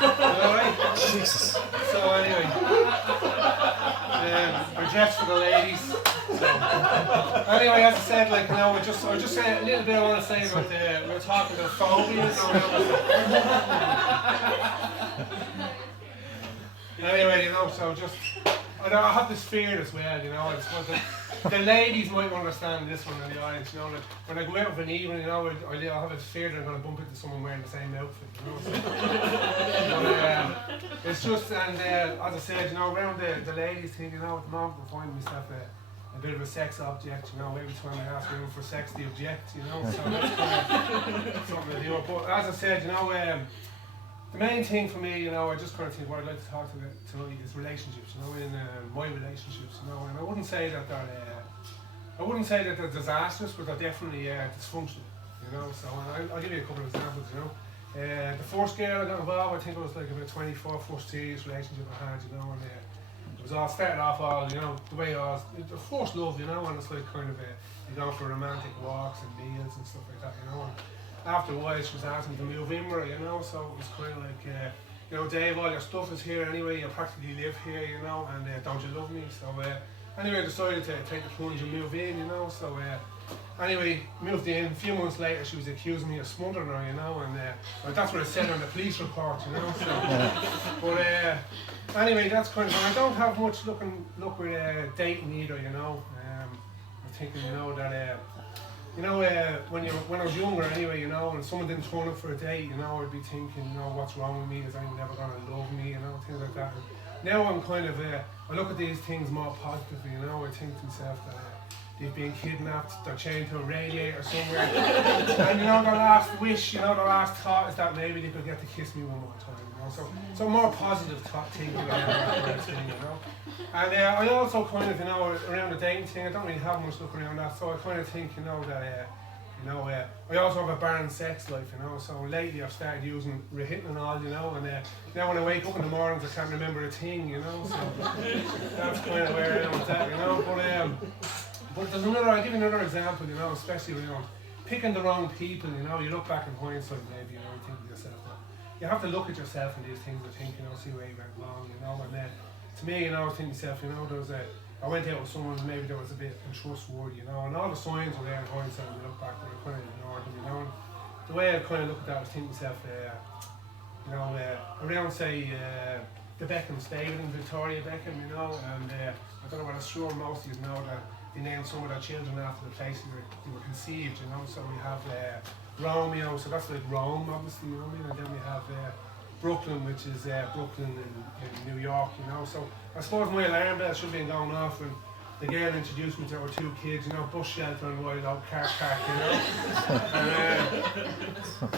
Alright? Jesus. So anyway, we're dressed for the ladies. So, anyway, as I said, like, you know, I just say a little bit I want to say about we were talking about phobias. Anyway, you know, so just, I have this fear as well, you know, I just want the ladies might understand this one in the audience, you know, that when I go out for an evening, you know, I have a fear that I'm going to bump into someone wearing the same outfit, you know. So, but, it's just, and as I said, you know, around the ladies thing, you know, at the moment I find myself a bit of a sex object, you know, every time I ask women for sex, they object, you know, so that's kind of something to do. But as I said, you know, the main thing for me, you know, I just kind of think what I'd like to talk to tonight is relationships, you know, in my relationships, you know, and I wouldn't say that they're disastrous, but they're definitely dysfunctional, you know, so I'll give you a couple of examples, you know. The first girl I got involved, I think it was like about 24, first serious relationship I had, you know, and it was all, started off all, you know, the way the first love, you know, and it's like kind of you go for romantic walks and meals and stuff like that, you know. And after a while, she was asking me to move in with her, you know, so it was kind of like, you know, Dave, all your stuff is here anyway, you practically live here, you know, and don't you love me? So anyway, I decided to take the plunge and move in, you know, so anyway, moved in. A few months later, she was accusing me of smothering her, you know, and that's what it said on the police report, you know, so, but anyway, that's kind of, I don't have much luck with dating either, you know. I'm thinking, you know, that you know, when I was younger anyway, you know, and someone didn't turn up for a date, you know, I'd be thinking, you know, what's wrong with me? Is anyone ever going to love me? You know, things like that. And now I'm kind of, I look at these things more positively, you know, I think to myself that they've been kidnapped, they're chained to a radiator somewhere, and you know, their last wish, you know, their last thought is that maybe they could get to kiss me one more time, you know, so more positive thinking around that thing, you know. And I also kind of, you know, around the dating thing, I don't really have much look around that, so I kind of think, you know, that, you know, I also have a barren sex life, you know, so lately I've started using Rohypnol, you know, and now when I wake up in the mornings I can't remember a thing, you know, so that's kind of where I am with that, you know, but there's another, I'll give you another example, you know, especially, you know, picking the wrong people, you know, you look back in hindsight maybe, you know, you think to yourself, you have to look at yourself in these things and think, you know, see where you went wrong, you know, and to me, you know, I think to myself, you know, I went out with someone maybe that was a bit untrustworthy, you know, and all the signs were there in hindsight when you look back, but I kind of ignored them, you know, and the way I kind of look at that, I think to myself, you know, around, say, the Beckham stable in Victoria Beckham, you know, and I don't know what I'm sure most of you know that they named some of their children after the place they were conceived, you know, so we have Romeo, so that's like Rome, obviously, you know what I mean, and then we have Brooklyn, which is Brooklyn in New York, you know, so I suppose my alarm bell should have been going off when the girl introduced me to her two kids, you know, bus shelter and Wild Oak car park, you know, and,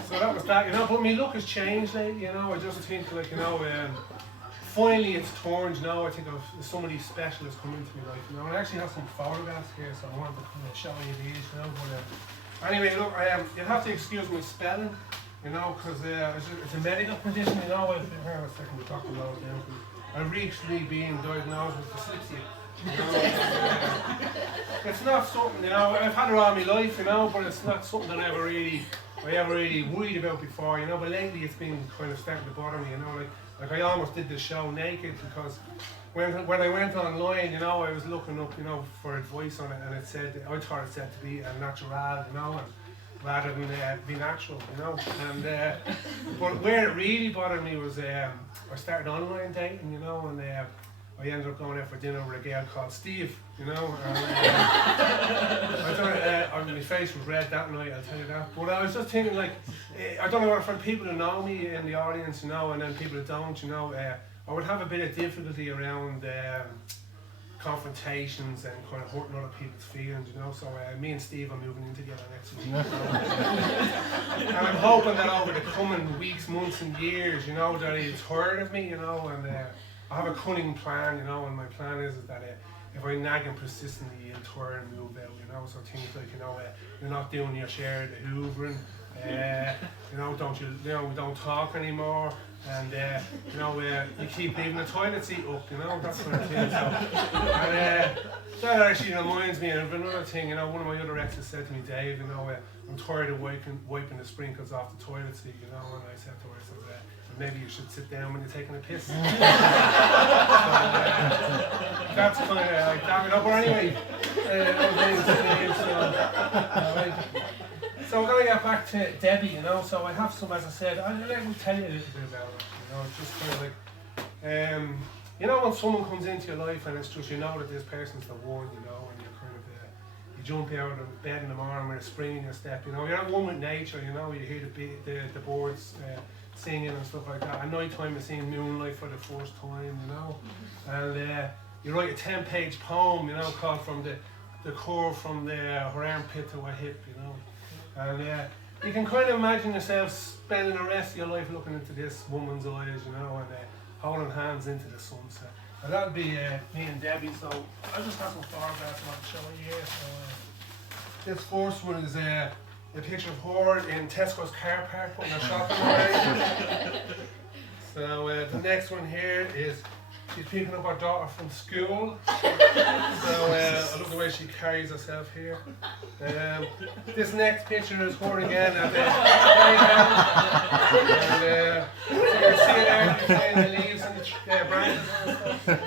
so that was that, you know, but my look has changed lately, you know, I just think, like, you know, finally it's turned, you know, I think of somebody special has come into my life, you know, and I actually have some photographs here, so I wanted to kind of show you these, you know, but anyway, look, you'll have to excuse my spelling, you know, because it's a medical condition, you know, hang on a second, we'll talk about it now, I've recently been diagnosed with dyslexia, you know, it's not something, you know, I've had it all my life, you know, but it's not something that I ever really worried about before, you know, but lately it's been kind of starting to bother me, you know, like I almost did the show naked because when I went online, you know, I was looking up, you know, for advice on it, and I thought it said to be a natural, you know, and rather than be natural, you know, and but where it really bothered me was I started online dating, you know, and I ended up going out for dinner with a girl called Steve, you know, and I don't know, my face was red that night, I'll tell you that, but I was just thinking, like, I don't know, for people who know me in the audience, you know, and then people who don't, you know, I would have a bit of difficulty around confrontations and kind of hurting other people's feelings, you know, so me and Steve are moving in together next week, you know? And I'm hoping that over the coming weeks, months and years, you know, that he's heard of me, you know, and I have a cunning plan, you know, and my plan is that if I nag him persistently, he'll turn and move out, you know, so things like, you know, you're not doing your share of the hoovering, you know, don't talk anymore, and you know, you keep leaving the toilet seat up, you know, that sort of thing. So, and that actually reminds me of another thing, you know, one of my other exes said to me, Dave, you know, I'm tired of wiping the sprinkles off the toilet seat, you know, and I said to her, maybe you should sit down when you're taking a piss. So, that's kind of like that. But anyway, so we're going to get back to Debbie, you know. So I have some, as I said, I'll let me tell you a little bit about it, you know. It's just kind of like, you know, when someone comes into your life and it's just, you know that this person's the one, you know, and you're kind of, you jump out of bed in the morning with a spring in your step, you know. You're at one with nature, you know. You hear the birds singing and stuff like that. At night time, you're seeing moonlight for the first time, you know. And you write a 10-page poem, you know, called From the Curve from her armpit to her hip, you know. And you can kind of imagine yourself spending the rest of your life looking into this woman's eyes, you know, and holding hands into the sunset. And that'd be me and Debbie. So I just have some photographs I want to show you here. So this first one is a picture of her in Tesco's car park putting her shopping away. So the next one here is she's picking up her daughter from school. So I love the way she carries herself here. This next picture is her again at the playground. And you can see there, you can see the leaves and the branches and stuff.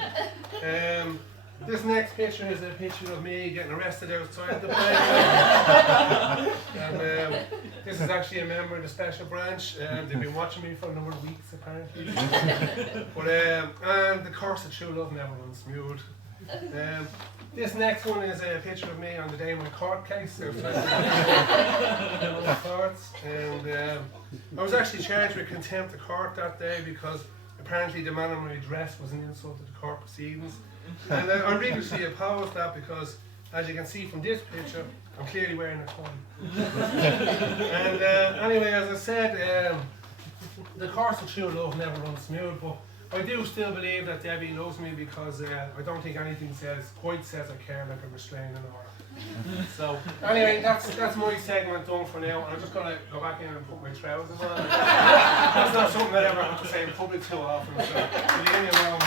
This next picture is a picture of me getting arrested outside the playground. And this is actually a member of the Special Branch. They've been watching me for a number of weeks apparently. But and the course of true love never runs smooth. This next one is a picture of me on the day of my court case outside the courts. And I was actually charged with contempt of court that day because apparently the manner of my dress was an insult to the court proceedings. And I rigorously opposed that because, as you can see from this picture, I'm clearly wearing a tie. And anyway, as I said, the course of true love never runs smooth, but I do still believe that Debbie loves me because I don't think anything quite says I care like a restraining order. So anyway, that's my segment done for now. I'm just gonna go back in and put my trousers on. That's not something I ever have to say in public too often. So leave me alone.